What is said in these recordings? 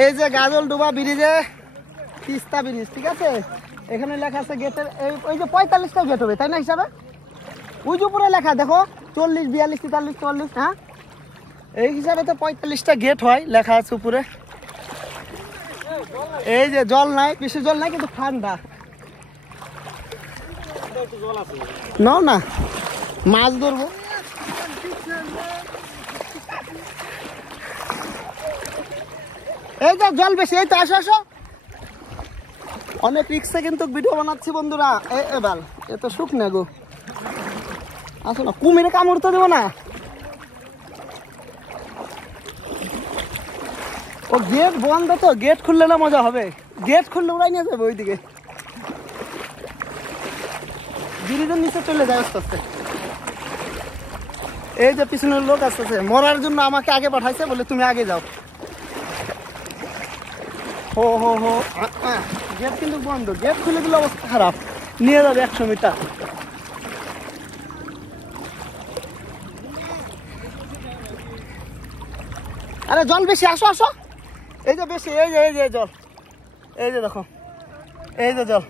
এই যে গাজলডোবা ব্রিজে তিস্তা ব্রিজ, ঠিক আছে? এখানে লেখা আছে গেটের ওই যে 45টা গেট হবে, তাই না হিসাবে? ওই যে উপরে লেখা দেখো 40, 42, 43, 44, হ্যাঁ এই হিসাবে তো 45টা গেট হয়, লেখা আছে উপরে। এই যে জল নাই, বেশি জল নাই, কিন্তু ঠান্ডা। নাও না, মাছ ধরবো। এই যে জল বেশি, এই তো আসো আসো। অনেক রিক্সে কিন্তু ভিডিও বানাচ্ছি বন্ধুরা। এবার এ তো শুকনা গো, আসো না, কুমিরে কামড় তো দেবো না। ও গেট বন্ধ তো, গেট খুললে না মজা হবে। গেট খুললে উড়াই নিয়ে যাবে ওইদিকে, ব্রিজের নিচে চলে যায় আস্তে আস্তে। এই যে পিছনের লোক আসতেছে, মরার জন্য আমাকে আগে পাঠাইছে, বলে তুমি আগে যাও। হো হো হো, গেট কিন্তু বন্ধ, গেট খুলে দিলে অবস্থা খারাপ, নিয়ে যাবে 100 মিটার। আরে জল বেশি, আসো আসো। এই যে বেশি, এই যে জল, এই যে দেখো, এই যে জল,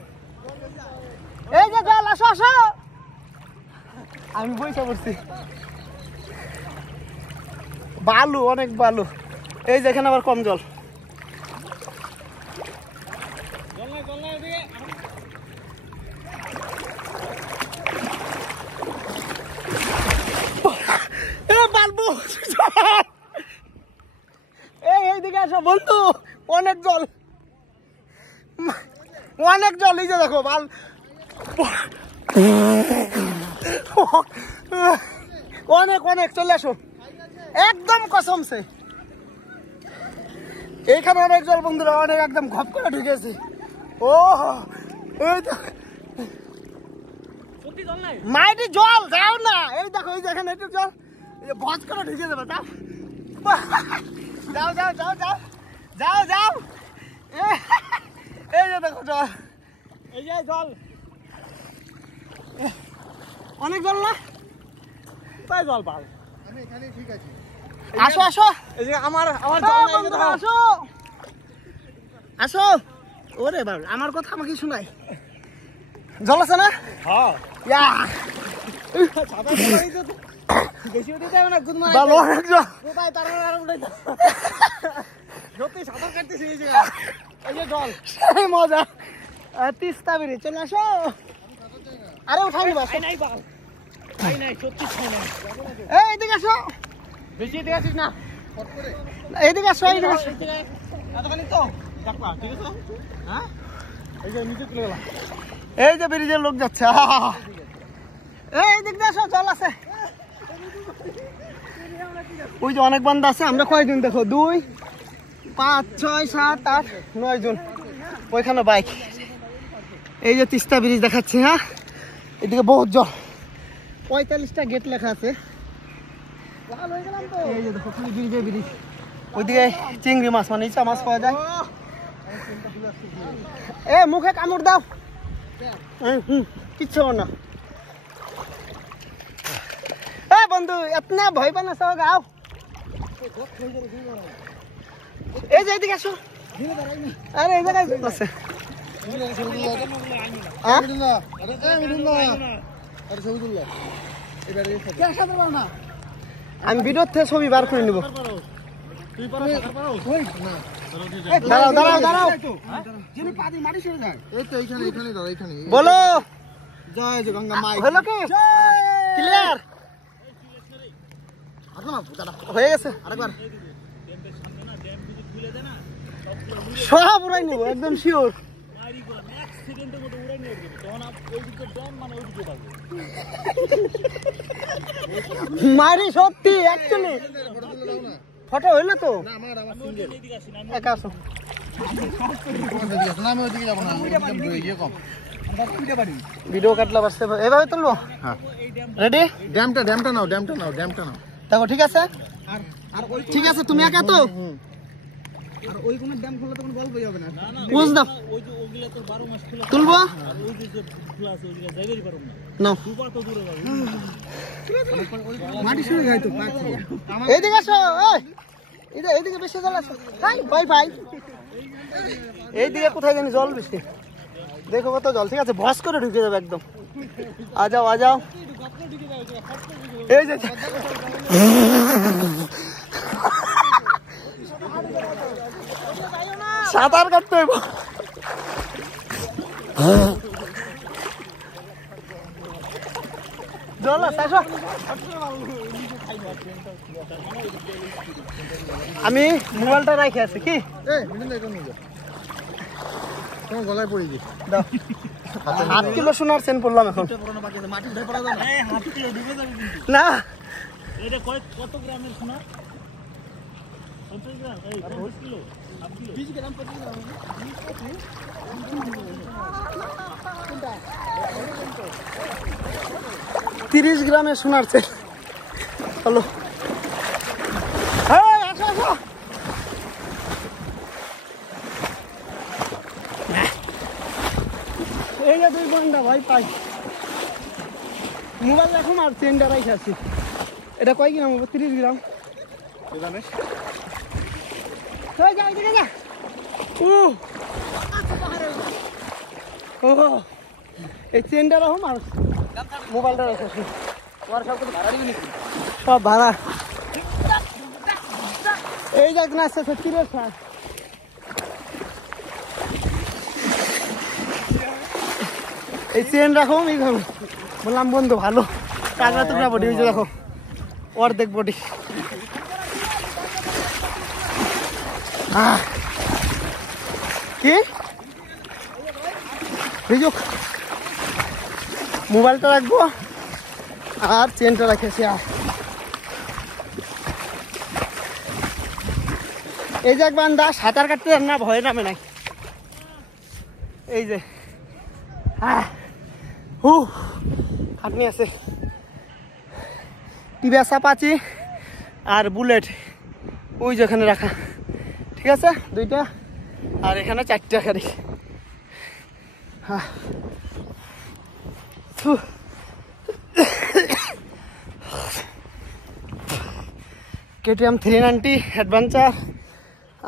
এই যে জল, আসো আসো। আমি বইসা পড়ছি, বালু, অনেক বালু। এই যে এখানে আবার কম জল। এইদিকে আসো বন্ধু, অনেক জল, অনেক জল। এই যে দেখো বাল, অনেক অনেক, চলে আসো একদম কসমছে। এইখানে অনেক জল বন্ধুরা, অনেক, একদম ঘপ করে ঢুকেছে। ও এই তো মাইটি জল, যাও না। এই দেখো, এই যে এখানে একটু জল, ভজ করে ঢুকে যাবে। যাও যাও যাও যাও যাও যাও। এই যে দেখো জল, এই যে জল, অনেক জল না? কোথায় জল পাল? আমি এখানে, ঠিক আছে। আসো আসো, এই যে আমার জল, আসো আসো। ওরে বাবা, আমার কথা আমাকে শোনাই। জল আছে না? হ্যাঁ, বেশি উঠে যাবে না, ভালো অনেক জল। কোথায় তার সত্যি সাঁতার কাটতেছি। এই যে জল, সেই মজা। তিস্তা ব্রিজ, চলে আসো। আরে উঠাই নিবা, এইদিকে আসো। বেশি এদিকে আসিস না, এইদিকে আসো, এইদিকে আসো। এই যে ব্রিজের লোক যাচ্ছে, এই দিক দিয়ে আসো, জল আছে। ওই যে অনেক বান্দা আছে। আমরা কয়জন দেখো, 2, 5, 6, 7, 8, 9 জন। ওইখানে বাইক। এই যে তিস্তা ব্রিজ দেখাচ্ছি। হ্যাঁ, এদিকে বহুত জল, 45টা গেট লেখা আছে। এই যে দেখো ব্রিজে ব্রিজ, ওইদিকে চিংড়ি মাছ, মানে ইচা মাছ পাওয়া যায়। এ মুখে কামড় দাও, কিচ্ছু না। এ বন্ধু, এতনা ভয় পানা সব গাও। এই যে এদিকে আসো। আরে এই জায়গায় আছে। আমি ভিডিওর থেকে ছবি বার করে নিব। দাঁড়াও দাঁড়াও দাঁড়াও, বলো। জয় জয় গঙ্গা মাই। হলো কি ক্লিয়ার হয়ে গেছে? আরেকবার সব উড়াই নেবো, একদম শিওর। মারি সত্যি, অ্যাকচুয়ালি ফটো হইলো তো। একা আসো, ভিডিও কাটলা বাসতে এভাবে তুলবো। রেডি? ড্যামটা ড্যামটা নাও, ড্যামটা নাও, ড্যামটা নাও। দেখো ঠিক আছে, ঠিক আছে। তুমি একা তো, আর ওই কোন ড্যাম খুললে তো কোনো গল্পই হবে না। বুঝ দাও, ওই যে ওগুলা তো 12 মাস খোলা তুলবো, আর ওই যে খোলা আছে ওইগুলা যাইবেই পারো না। নাও দুবার তো দূরে যাবে, মাটি শুয়ে যায় তো পাচ্ছি। এইদিকে আসো, এইদিকে বেশি জল আছে ভাই ভাই, এইদিকে কোথায় জানি জল বেশি, দেখো কত জল। ঠিক আছে, ভস করে ঢুকে যাবে একদম। আ যাও এই যে সাঁতার কাটতে হইব। জল আছে, আমি মোবাইলটা রাখি আছি কি গলায় পড়ে গেছে। 8 কিলো সোনার চেন পড়লাম এখন। না কত গ্রামের সোনা? 30 গ্রামের সোনার চেন। চলো এই যে 2 ঘন্টা ভাই পাই মোবাইল রাখুন আর চেনটা রাখি আছি। এটা কয় গ্রাম হবে? 30 গ্রাম। এই চেনটা রাখুন আর মোবাইলটা রেখে আসি। সব ভাড়া এই যাক না আসছে 30 এই চেন রাখো। এই বললাম বন্ধু ভালো টাকা টুকরা বডি হয়েছে, দেখো অর্ধেক বডি। কি মোবাইলটা রাখবো আর চেনটা রাখেছি। এই যে বান্দা সাঁতার কাটতে না ভয় নামে নাই। এই যে খাটনি আছে। টিভিএস অ্যাপাচি আর বুলেট ওই যেখানে রাখা। ঠিক আছে, 2টা আর এখানে 4টা গাড়ি। KTM 390 অ্যাডভেঞ্চার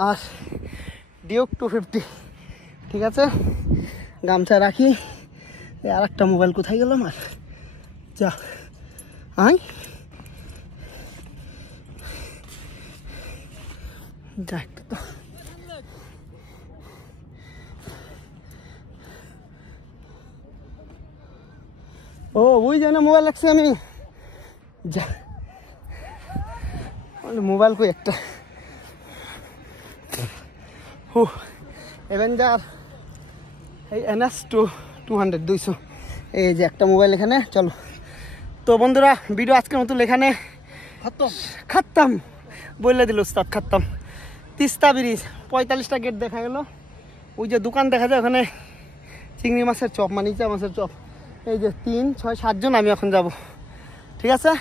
আর ডিউক 250। ঠিক আছে, গামছা রাখি। আর একটা মোবাইল কোথায় গেল আমার? যা তো ও ওই যে না মোবাইল রাখছি আমি। যা মোবাইল কই একটা অ্যাভেঞ্জার এই NS 200 200। এই যে একটা মোবাইল এখানে। চলো তো বন্ধুরা, ভিডিও আজকের মতো এখানে খাত্তাম বললে দিল উস্তাদ, খাত্তাম। তিস্তা ব্রিজ 45টা গেট দেখা গেল। ওই যে দোকান দেখা যায় ওখানে চিংড়ি মাছের চপ, মানে ইচা মাছের চপ। এই যে 3, 6, 7 জন আমি এখন যাব। ঠিক আছে।